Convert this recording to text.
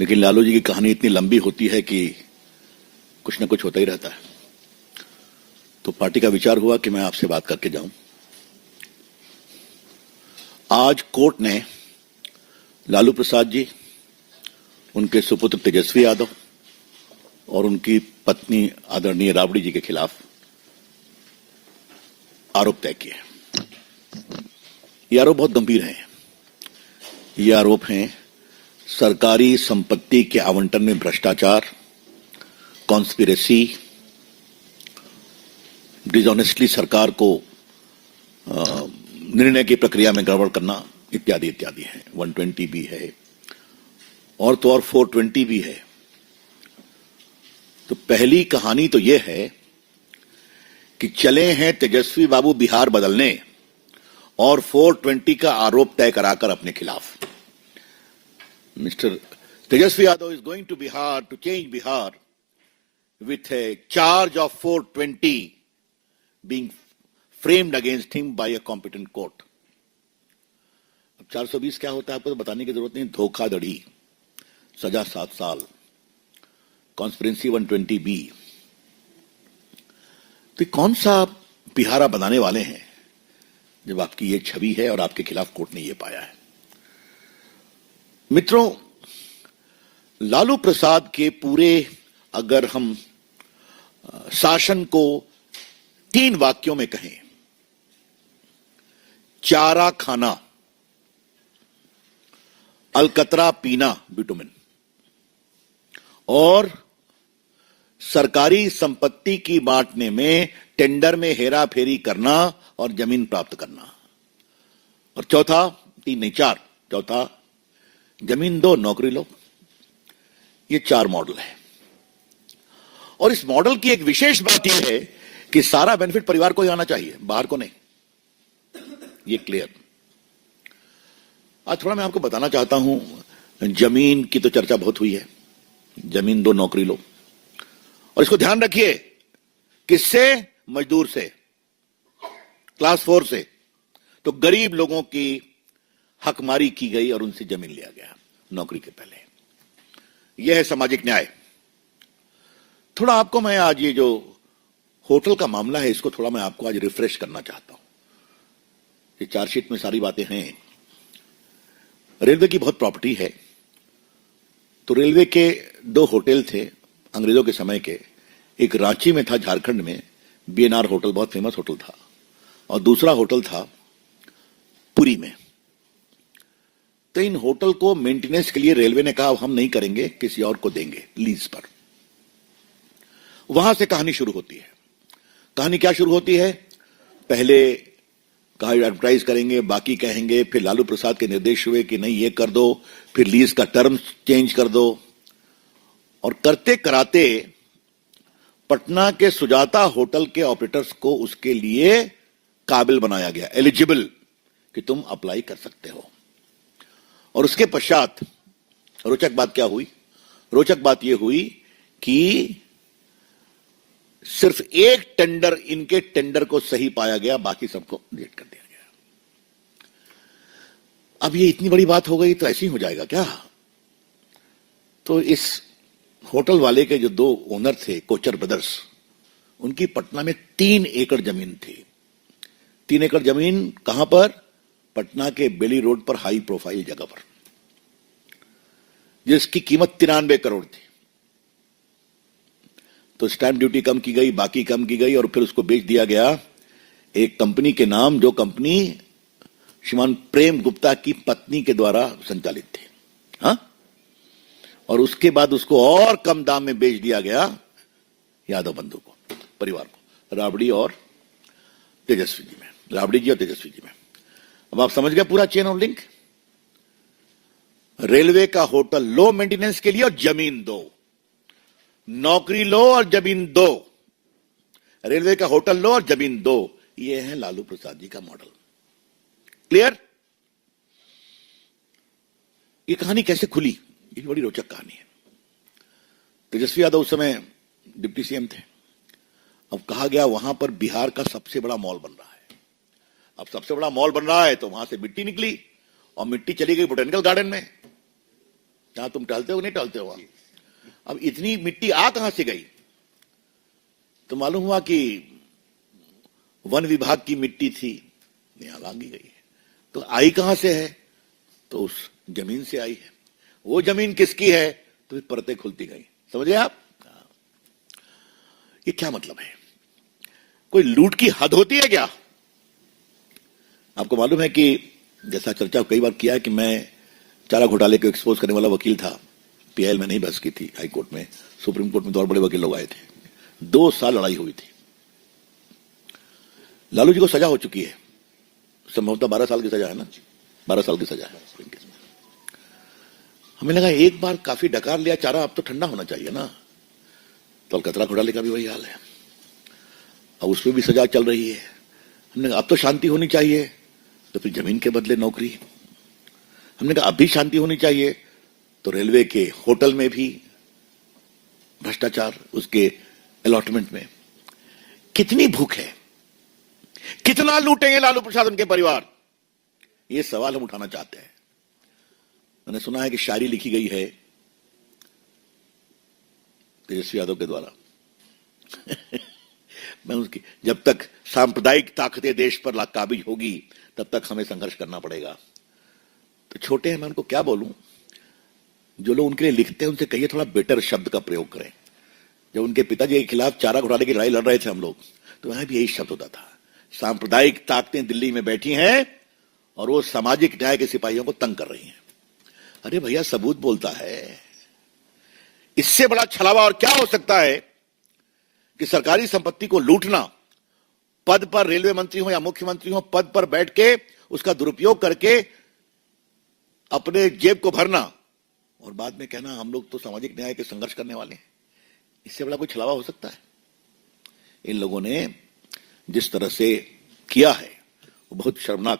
लेकिन लालू जी की कहानी इतनी लंबी होती है कि कुछ न कुछ होता ही रहता है। तो पार्टी का विचार हुआ कि मैं आपसे बात करके जाऊं। आज कोर्ट ने लालू प्रसाद जी, उनके सुपुत्र तेजस्वी यादव और उनकी पत्नी आदरणीय राबड़ी जी के खिलाफ आरोप तय किए। ये आरोप बहुत गंभीर हैं। ये आरोप हैं सरकारी संपत्ति के आवंटन में भ्रष्टाचार, कॉन्स्पिरेसी, डिसऑनेस्टली सरकार को निर्णय की प्रक्रिया में गड़बड़ करना इत्यादि इत्यादि है। 120 भी है और तो और 420 भी है। तो पहली कहानी तो यह है कि चले हैं तेजस्वी बाबू बिहार बदलने और 420 का आरोप तय कराकर अपने खिलाफ। Mister Tejashwi Yadav is going to Bihar to change Bihar with a charge of 420 being framed against him by a competent court. अब 420 क्या होता है आपको तो बताने की जरूरत नहीं। धोखाधड़ी, सजा 7 साल, कॉन्स्पिरेंसी 120B। तो कौन सा बिहारा बनाने वाले हैं जब आपकी ये छवि है और आपके खिलाफ कोर्ट ने ये पाया है। मित्रों, लालू प्रसाद के पूरे अगर हम शासन को 3 वाक्यों में कहें, चारा खाना, अलकतरा पीना बिटुमिन और सरकारी संपत्ति की बांटने में टेंडर में हेरा फेरी करना और जमीन प्राप्त करना, और चौथा, 3 नहीं 4, चौथा जमीन दो नौकरी लो। ये 4 मॉडल है और इस मॉडल की एक विशेष बात यह है कि सारा बेनिफिट परिवार को ही आना चाहिए, बाहर को नहीं। ये क्लियर। आज थोड़ा मैं आपको बताना चाहता हूं, जमीन की तो चर्चा बहुत हुई है। जमीन दो नौकरी लो, और इसको ध्यान रखिए, किससे? मजदूर से, क्लास 4 से। तो गरीब लोगों की हकमारी की गई और उनसे जमीन लिया गया नौकरी के पहले। यह है सामाजिक न्याय। थोड़ा आपको मैं आज ये जो होटल का मामला है इसको थोड़ा मैं आपको आज रिफ्रेश करना चाहता हूं। ये चार्जशीट में सारी बातें हैं। रेलवे की बहुत प्रॉपर्टी है। तो रेलवे के 2 होटल थे अंग्रेजों के समय के। एक रांची में था झारखंड में, बीएनआर होटल, बहुत फेमस होटल था, और दूसरा होटल था पुरी में। तो इन होटल को मेंटेनेंस के लिए रेलवे ने कहा हम नहीं करेंगे, किसी और को देंगे लीज पर। वहां से कहानी शुरू होती है। कहानी क्या शुरू होती है? पहले कहा एडवर्टाइज करेंगे, बाकी कहेंगे, फिर लालू प्रसाद के निर्देश हुए कि नहीं ये कर दो, फिर लीज का टर्म चेंज कर दो, और करते कराते पटना के सुजाता होटल के ऑपरेटर्स को उसके लिए काबिल बनाया गया, एलिजिबल, कि तुम अप्लाई कर सकते हो। और उसके पश्चात रोचक बात क्या हुई? रोचक बात यह हुई कि सिर्फ एक टेंडर, इनके टेंडर को सही पाया गया, बाकी सबको रिजेक्ट कर दिया गया। अब ये इतनी बड़ी बात हो गई तो ऐसे ही हो जाएगा क्या? तो इस होटल वाले के जो 2 ओनर थे, कोचर ब्रदर्स, उनकी पटना में 3 एकड़ जमीन थी। 3 एकड़ जमीन कहां पर? पटना के बेली रोड पर, हाई प्रोफाइल जगह पर, जिसकी कीमत 93 करोड़ थी। तो स्टैंप ड्यूटी कम की गई, बाकी कम की गई, और फिर उसको बेच दिया गया एक कंपनी के नाम, जो कंपनी श्रीमान प्रेम गुप्ता की पत्नी के द्वारा संचालित थी। हाँ? और उसके बाद उसको और कम दाम में बेच दिया गया यादव बंधु को, परिवार को, राबड़ी और तेजस्वी जी में, राबड़ी जी और तेजस्वी जी में। अब आप समझ गए पूरा चेन ऑफ लिंक। रेलवे का होटल लो मेंटेनेंस के लिए और जमीन दो, नौकरी लो और जमीन दो। रेलवे का होटल लो और जमीन दो। ये है लालू प्रसाद जी का मॉडल। क्लियर? ये कहानी कैसे खुली? ये बड़ी रोचक कहानी है। तेजस्वी यादव उस समय डिप्टी सीएम थे। अब कहा गया वहां पर बिहार का सबसे बड़ा मॉल बन रहा है। अब सबसे बड़ा मॉल बन रहा है तो वहां से मिट्टी निकली और मिट्टी चली गई बोटेनिकल गार्डन में। जहां तुम टहलते हो नहीं टहलते हो वहां। अब इतनी मिट्टी आ कहां से गई? तो मालूम हुआ कि वन विभाग की मिट्टी थी, यहां लांगी गई है। तो आई कहां से है? तो उस जमीन से आई है। वो जमीन किसकी है? तो फिर परतें खुलती गई। समझे आप? ये क्या मतलब है? कोई लूट की हद होती है क्या? आपको मालूम है कि जैसा चर्चा कई बार किया है कि मैं चारा घोटाले को एक्सपोज करने वाला वकील था। पीआईएल में नहीं बहस की थी, हाई कोर्ट में, सुप्रीम कोर्ट में तो और बड़े वकील लोग आए थे। 2 साल लड़ाई हुई थी। लालू जी को सजा हो चुकी है, संभवतः 12 साल की सजा है ना, 12 साल की सजा है। हमें लगा एक बार काफी डकार लिया चारा, अब तो ठंडा होना चाहिए ना। तो अलकतरा घोटाले का भी वही हाल है, अब उसमें भी सजा चल रही है। हमने कहा अब तो शांति होनी चाहिए, तो फिर जमीन के बदले नौकरी। हमने कहा अब भी शांति होनी चाहिए, तो रेलवे के होटल में भी भ्रष्टाचार, उसके अलॉटमेंट में। कितनी भूख है, कितना लूटेंगे लालू प्रसाद उनके परिवार? ये सवाल हम उठाना चाहते हैं। मैंने सुना है कि शायरी लिखी गई है तेजस्वी यादव के द्वारा। मैं उसकी, जब तक सांप्रदायिक ताकतें देश पर काबिज होगी तब तक हमें संघर्ष करना पड़ेगा। तो छोटे हैं, मैं उनको क्या बोलूं? जो लोग उनके लिए लिखते हैं उनसे कहिए थोड़ा बेटर शब्द का प्रयोग करें। जब उनके पिताजी के खिलाफ चारा घोटाले की लड़ाई लड़ रहे थे हम लोग, तो वहां भी यही शब्द होता था, सांप्रदायिक ताकतें दिल्ली में बैठी हैं और वो सामाजिक न्याय के सिपाहियों को तंग कर रही हैं। अरे भैया, सबूत बोलता है। इससे बड़ा छलावा और क्या हो सकता है कि सरकारी संपत्ति को लूटना, पद पर रेलवे मंत्री हो या मुख्यमंत्री हो, पद पर बैठ के उसका दुरुपयोग करके अपने जेब को भरना और बाद में कहना हम लोग तो सामाजिक न्याय के संघर्ष करने वाले हैं। इससे बड़ा कोई छलावा हो सकता है? इन लोगों ने जिस तरह से किया है वो बहुत शर्मनाक